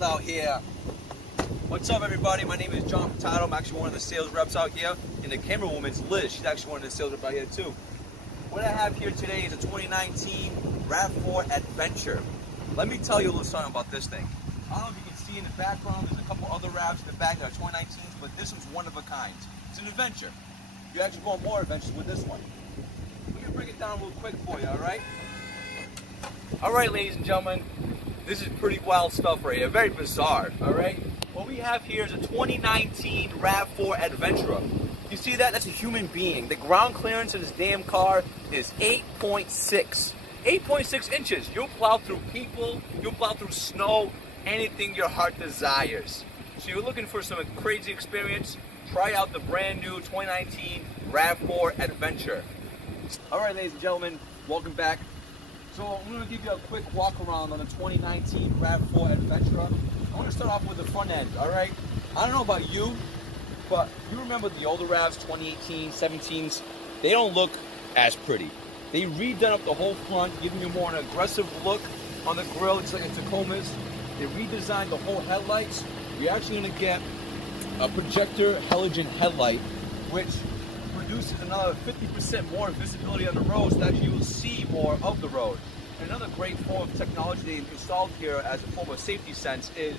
Untitled out here. What's up, everybody? My name is John Untitled. I'm actually one of the sales reps out here, and the camera woman's Liz. She's actually one of the sales reps out here too. What I have here today is a 2019 Rav4 Adventure. Let me tell you a little something about this thing. I don't know if you can see in the background, there's a couple other Ravs in the back that are 2019s, but this one's one of a kind. It's an adventure. You actually go on more adventures with this one. Let me break it down real quick for you, alright? Alright, ladies and gentlemen, this is pretty wild stuff right here, very bizarre, alright? What we have here is a 2019 Rav4 Adventure. You see that? That's a human being. The ground clearance of this damn car is 8.6. 8.6 inches. You'll plow through people, you'll plow through snow, anything your heart desires. So you're looking for some crazy experience, try out the brand new 2019 Rav4 Adventure. Alright, ladies and gentlemen, welcome back. So I'm going to give you a quick walk around on the 2019 Rav4 Adventure. I want to start off with the front end, alright? I don't know about you, but you remember the older Ravs, 2018, 17s, they don't look as pretty. They redone up the whole front, giving you more an aggressive look on the grille, it's like a Tacomas. They redesigned the whole headlights. You're actually going to get a projector halogen headlight, which produces another 50% more visibility on the road, so that you will see more of the road. Another great form of technology they installed here as a form of safety sense is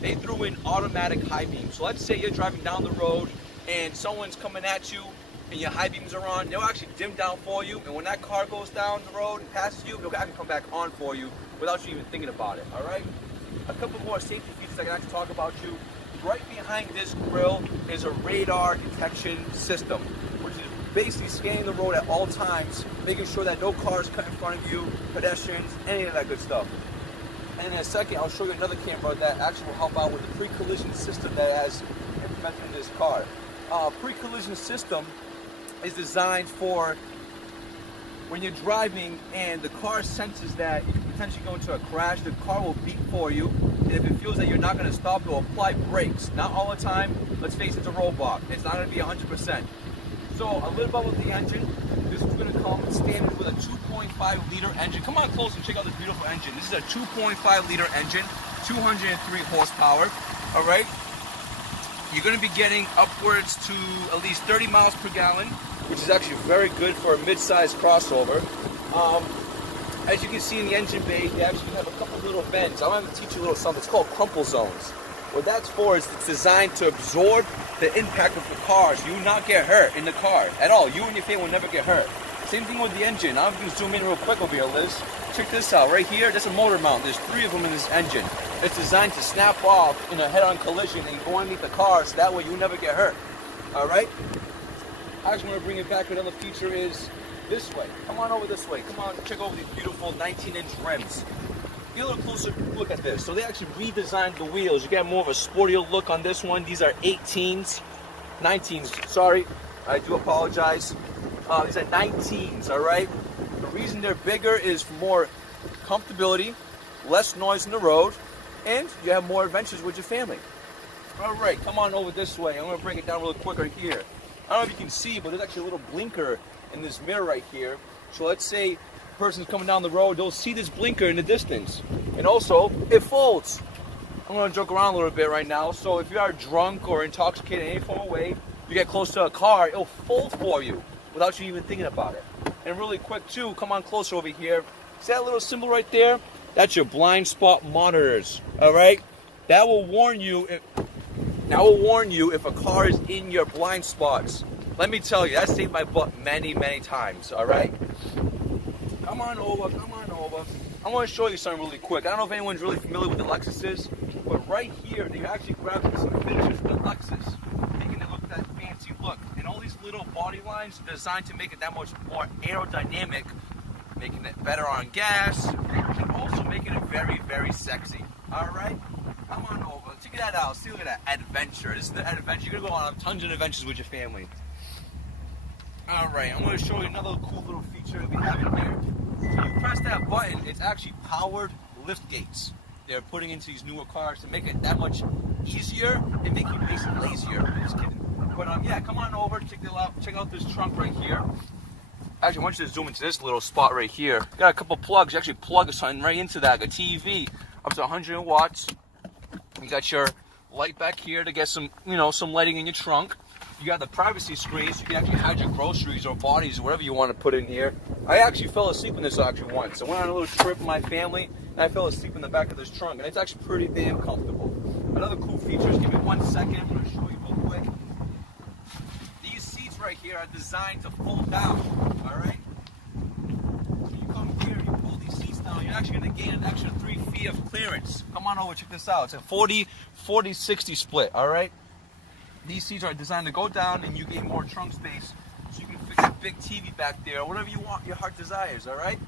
they threw in automatic high beams. So let's say you're driving down the road and someone's coming at you and your high beams are on, they'll actually dim down for you, and when that car goes down the road and passes you, they'll actually come back on for you without you even thinking about it, alright? A couple more safety features I can actually talk about you. Right behind this grille is a radar detection system, which is basically scanning the road at all times, making sure that no cars cut in front of you, pedestrians, any of that good stuff. And in a second, I'll show you another camera that actually will help out with the pre-collision system that has implemented in this car. Pre-collision system is designed for when you're driving and the car senses that you could potentially go into a crash, the car will beep for you, and if it feels that you're not going to stop, it will apply brakes. Not all the time. Let's face it, it's a robot. It's not going to be 100%. So a little bit with the engine. This is going to come standard with a 2.5 liter engine. Come on close and check out this beautiful engine. This is a 2.5 liter engine, 203 horsepower. All right. You're going to be getting upwards to at least 30 miles per gallon, which is actually very good for a mid-sized crossover. As you can see in the engine bay, they actually have a couple little vents. I'm going to teach you a little something. It's called crumple zones. What that's for is it's designed to absorb the impact of the car, so you will not get hurt in the car at all. You and your family will never get hurt. Same thing with the engine. I'm going to zoom in real quick over here, Liz. Check this out. Right here, there's a motor mount. There's 3 of them in this engine. It's designed to snap off in a head-on collision and go underneath the car, so that way you never get hurt. Alright? I just want to bring it back. Another feature is this way. Come on over this way. Come on, check over these beautiful 19-inch rims. Get a little closer look at this. So they actually redesigned the wheels. You get more of a sportier look on this one. These are 19s, sorry. I do apologize. These are 19s, alright? The reason they're bigger is for more comfortability, less noise in the road, and you have more adventures with your family. Alright, come on over this way. I'm going to break it down real quick right here. I don't know if you can see, but there's actually a little blinker in this mirror right here. So let's say a person's coming down the road, they'll see this blinker in the distance. And also, it folds. I'm going to joke around a little bit right now. So if you are drunk or intoxicated in any form of way, you get close to a car, it'll fold for you without you even thinking about it. And really quick too, come on closer over here. See that little symbol right there? That's your blind spot monitors. Alright? That will warn you if a car is in your blind spots. Let me tell you, that saved my butt many, many times. Alright? Come on over, come on over. I want to show you something really quick. I don't know if anyone's really familiar with the Lexuses, but right here, they actually grabbed some features of the Lexus, making it look that fancy look. And all these little body lines are designed to make it that much more aerodynamic, making it better on gas, and also making it very, very sexy. Alright? Come on over. Check that out. See, look at that. Adventure. This is the adventure. You're going to go on tons of adventures with your family. Alright, I'm going to show you another cool little feature that we have in here. So you press that button, it's actually powered lift gates. They're putting into these newer cars to make it that much easier and make you basically lazier. I'm just kidding. But yeah, come on over, check out this trunk right here. Actually, I want you to zoom into this little spot right here. Got a couple plugs. You actually plug something right into that, like a TV, up to 100 watts. You got your light back here to get some, you know, some lighting in your trunk. You got the privacy screen, so you can actually hide your groceries or bodies or whatever you want to put in here. I actually fell asleep in this actually once. I went on a little trip with my family, and I fell asleep in the back of this trunk, and it's actually pretty damn comfortable. Another cool feature is, give me 1 second, I'm going to show you real quick. These seats right here are designed to fold down, all right? When you come here, you pull these seats down, you're actually going to gain an extra 3 feet of clearance. Come on over, check this out. It's a 40-60 split, all right? These seats are designed to go down and you gain more trunk space, so you can fix a big TV back there, or whatever you want, your heart desires, all right?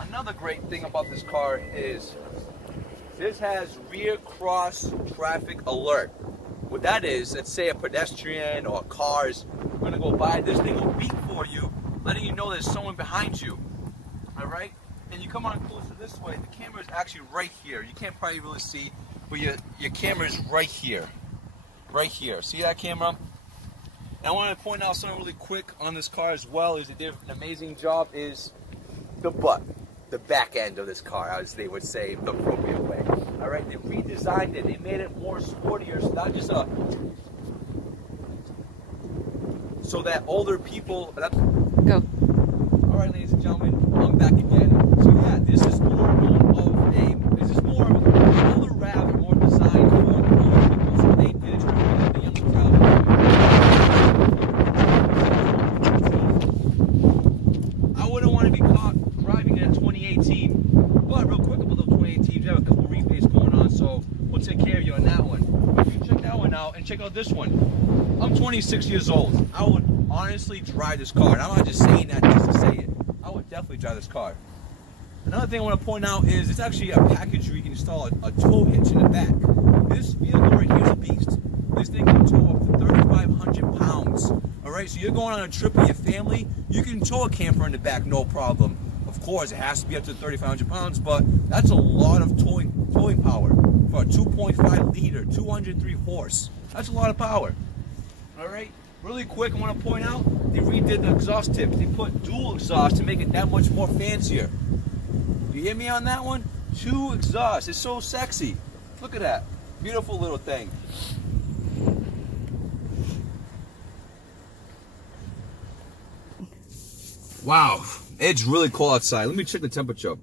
Another great thing about this car is this has rear cross traffic alert. What that is, let's say a pedestrian or cars are gonna go by, this thing will beep for you, letting you know there's someone behind you, all right? And you come on closer this way, the camera is actually right here. You can't probably really see, but your camera is right here. Right here. See that camera? And I want to point out something really quick on this car as well, is they did an amazing job, is the butt. The back end of this car, as they would say the appropriate way. Alright, they redesigned it. They made it more sportier, so not just so that older people... Go. Alright, ladies and gentlemen, I'm back again. So yeah, this is more of an older Rav, more designed for older people, so they did it to really the younger crowd. I wouldn't want to be caught driving it in 2018, but real quick about the 2018, you have a couple repays going on, so we'll take care of you on that one. But if you check that one out and check out this one, I'm 26 years old. I would honestly drive this car. And I'm not just saying that just to say it. I would definitely drive this car. Another thing I want to point out is it's actually a package where you can install a tow hitch in the back. This vehicle right here is a beast. This thing can tow up to 3,500 pounds. Alright, so you're going on a trip with your family, you can tow a camper in the back, no problem. Of course, it has to be up to 3,500 pounds, but that's a lot of towing power for a 2.5 liter, 203 horse. That's a lot of power. Alright, really quick, I want to point out, they redid the exhaust tips. They put dual exhaust to make it that much more fancier. You hear me on that one? 2 exhausts. It's so sexy. Look at that. Beautiful little thing. Wow. It's really cold outside. Let me check the temperature.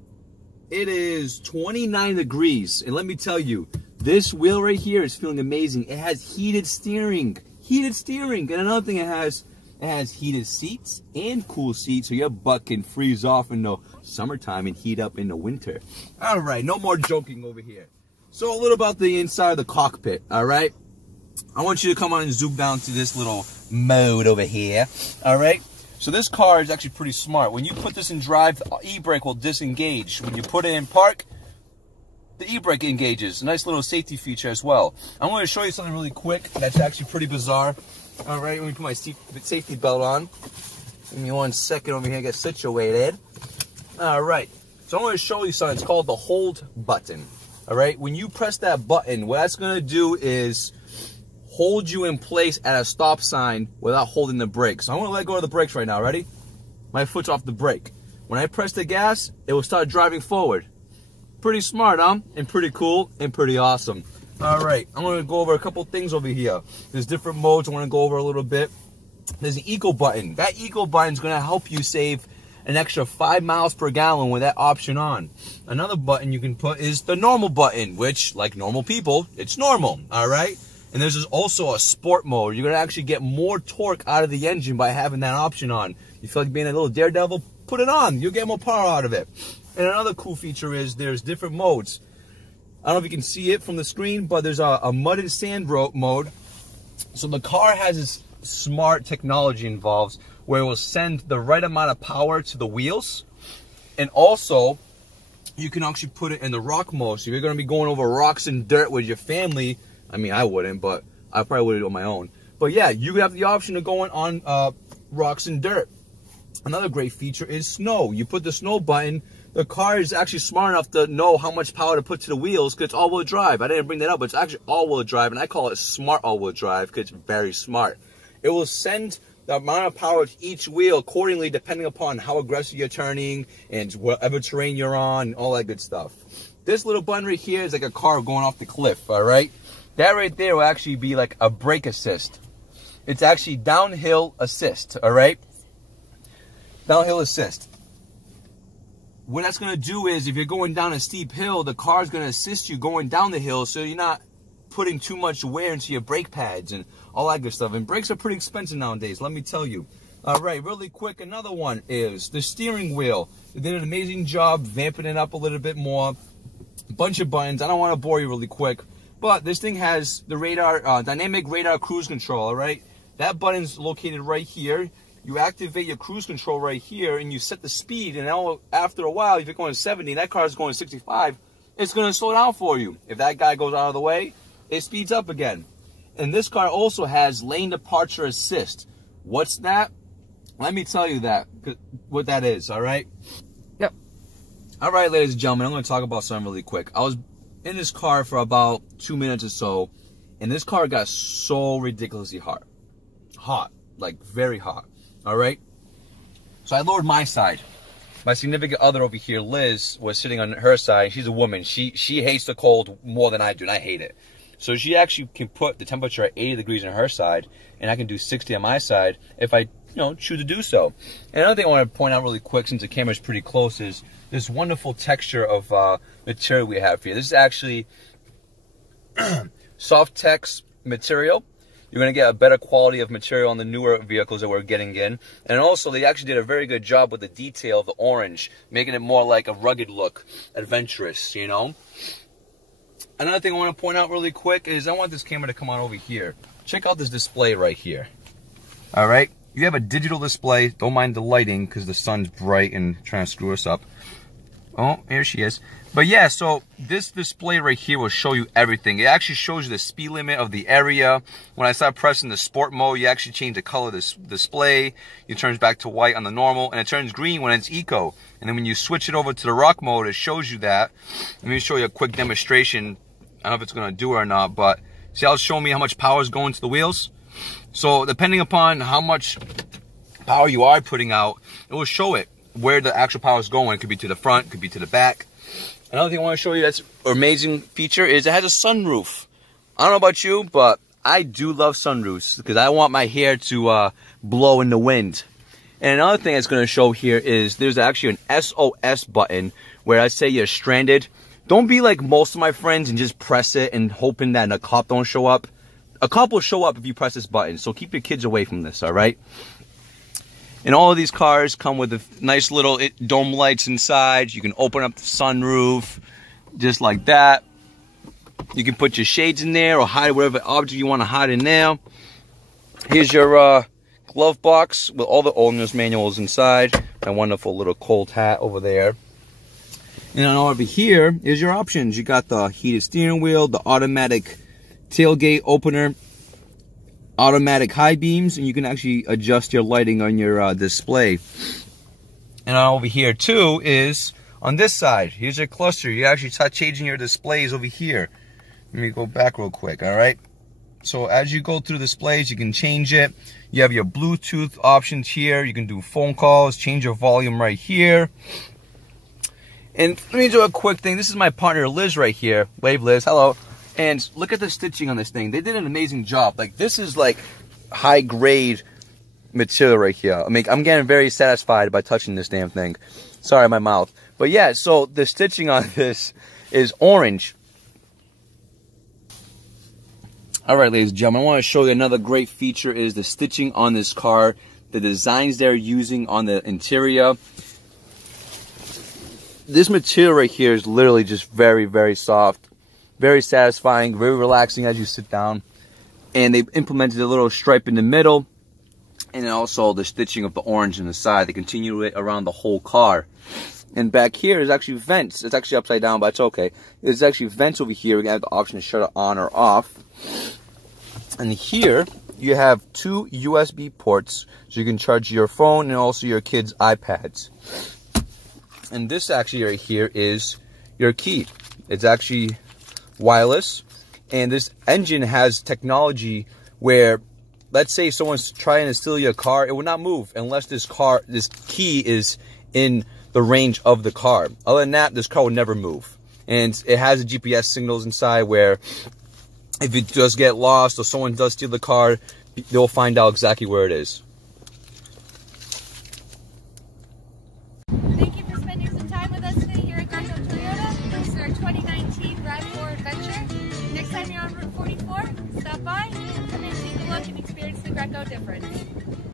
It is 29 degrees. And let me tell you, this wheel right here is feeling amazing. It has heated steering. Heated steering. And another thing it has heated seats and cool seats, so your butt can freeze off in the summertime and heat up in the winter. All right, no more joking over here. So a little about the inside of the cockpit, all right? I want you to come on and zoom down to this little mode over here, all right? So this car is actually pretty smart. When you put this in drive, the e-brake will disengage. When you put it in park, the e-brake engages. A nice little safety feature as well. I'm going to show you something really quick that's actually pretty bizarre. All right, let me put my safety belt on. Give me 1 second over here, get situated. All right, so I'm going to show you something. It's called the hold button. All right, when you press that button, what that's going to do is hold you in place at a stop sign without holding the brake. So I'm going to let go of the brakes right now. Ready? My foot's off the brake. When I press the gas, it will start driving forward. Pretty smart, huh? And pretty cool and pretty awesome. All right, I'm going to go over a couple things over here. There's different modes I want to go over a little bit. There's an eco button. That eco button is going to help you save an extra 5 miles per gallon with that option on. Another button you can put is the normal button, which, like normal people, it's normal, all right? And there's also a sport mode. You're going to actually get more torque out of the engine by having that option on. You feel like being a little daredevil? Put it on. You'll get more power out of it. And another cool feature is there's different modes. I don't know if you can see it from the screen, but there's a mud and sand mode. So the car has this smart technology involved where it will send the right amount of power to the wheels. And also, you can actually put it in the rock mode. So if you're going to be going over rocks and dirt with your family, I mean, I wouldn't, but I probably would do it on my own. But yeah, you have the option of going on rocks and dirt. Another great feature is snow. You put the snow button, the car is actually smart enough to know how much power to put to the wheels because it's all-wheel drive. I didn't bring that up, but it's actually all-wheel drive, and I call it smart all-wheel drive because it's very smart. It will send the amount of power to each wheel accordingly depending upon how aggressive you're turning and whatever terrain you're on and all that good stuff. this little button right here is like a car going off the cliff, all right? That right there will actually be like a brake assist. It's actually downhill assist, all right? Downhill assist. What that's going to do is if you're going down a steep hill, the car is going to assist you going down the hill so you're not putting too much wear into your brake pads and all that good stuff. And brakes are pretty expensive nowadays, let me tell you. All right, really quick, another one is the steering wheel. They did an amazing job vamping it up a little bit more. A bunch of buttons. I don't want to bore you really quick, but this thing has the radar, dynamic radar cruise control, all right? That button's located right here. You activate your cruise control right here, and you set the speed, and after a while, if you're going 70, and that car is going 65, it's going to slow down for you. If that guy goes out of the way, it speeds up again. And this car also has lane departure assist. What's that? Let me tell you what that is, all right? Yep. All right, ladies and gentlemen, I'm going to talk about something really quick. I was in this car for about 2 minutes or so, and this car got so ridiculously hot. Hot, like very hot, all right? So I lowered my side. My significant other over here, Liz, was sitting on her side. She's a woman. She hates the cold more than I do, and I hate it. So she actually can put the temperature at 80 degrees on her side, and I can do 60 on my side if I choose to do so. And another thing I want to point out really quick, since the camera's pretty close, is this wonderful texture of material we have here. This is actually soft text material. You're going to get a better quality of material on the newer vehicles that we're getting in. And also, they actually did a very good job with the detail of the orange, making it more like a rugged look, adventurous, you know? Another thing I want to point out really quick is I want this camera to come on over here. Check out this display right here. All right? You have a digital display. Don't mind the lighting because the sun's bright and trying to screw us up. Oh, here she is. But yeah, so this display right here will show you everything. It actually shows you the speed limit of the area. When I start pressing the sport mode, you actually change the color of this display. It turns back to white on the normal, and it turns green when it's eco. And then when you switch it over to the rock mode, it shows you that. Let me show you a quick demonstration. I don't know if it's going to do it or not, but see how it's showing me how much power is going to the wheels? So depending upon how much power you are putting out, it will show it where the actual power is going. It could be to the front, it could be to the back. Another thing I want to show you that's an amazing feature is it has a sunroof. I don't know about you, but I do love sunroofs because I want my hair to blow in the wind. And another thing it's going to show here is there's actually an SOS button where I say you're stranded. Don't be like most of my friends and just press it and hoping that a cop don't show up. A cop will show up if you press this button, so keep your kids away from this, all right? And all of these cars come with a nice little dome lights inside. You can open up the sunroof just like that. You can put your shades in there or hide whatever object you want to hide in there. Here's your glove box with all the owner's manuals inside. My wonderful little cold hat over there. And then over here is your options. You got the heated steering wheel, the automatic tailgate opener, automatic high beams, and you can actually adjust your lighting on your display. And over here too is on this side. Here's your cluster. You actually start changing your displays over here. Let me go back real quick. All right. So as you go through displays, you can change it. You have your Bluetooth options here. You can do phone calls, change your volume right here. And let me do a quick thing. This is my partner Liz right here. Wave, Liz. Hello. And look at the stitching on this thing. They did an amazing job. Like, this is like high grade material right here. I mean, I'm getting very satisfied by touching this damn thing. Sorry, my mouth. But yeah, so the stitching on this is orange. All right, ladies and gentlemen, I want to show you another great feature is the stitching on this car. The designs they're using on the interior. This material right here is literally just very, very soft. Very satisfying, very relaxing as you sit down. And they've implemented a little stripe in the middle. And then also the stitching of the orange on the side. They continue it around the whole car. And back here is actually vents. It's actually upside down, but it's okay. There's actually vents over here. We have the option to shut it on or off. And here you have 2 USB ports. So you can charge your phone and also your kids' iPads. And this actually right here is your key. It's actually wireless, and this engine has technology where, let's say someone's trying to steal your car, it will not move unless this key is in the range of the car. Other than that, this car will never move. and it has the GPS signals inside where if it does get lost or someone does steal the car, they'll find out exactly where it is. Thank you for spending some time with us today here at Grieco Toyota. This is our 2019 Rav4 Adventure. Next time you're on Route 44, stop by, come in, take a look, and experience the Grieco difference.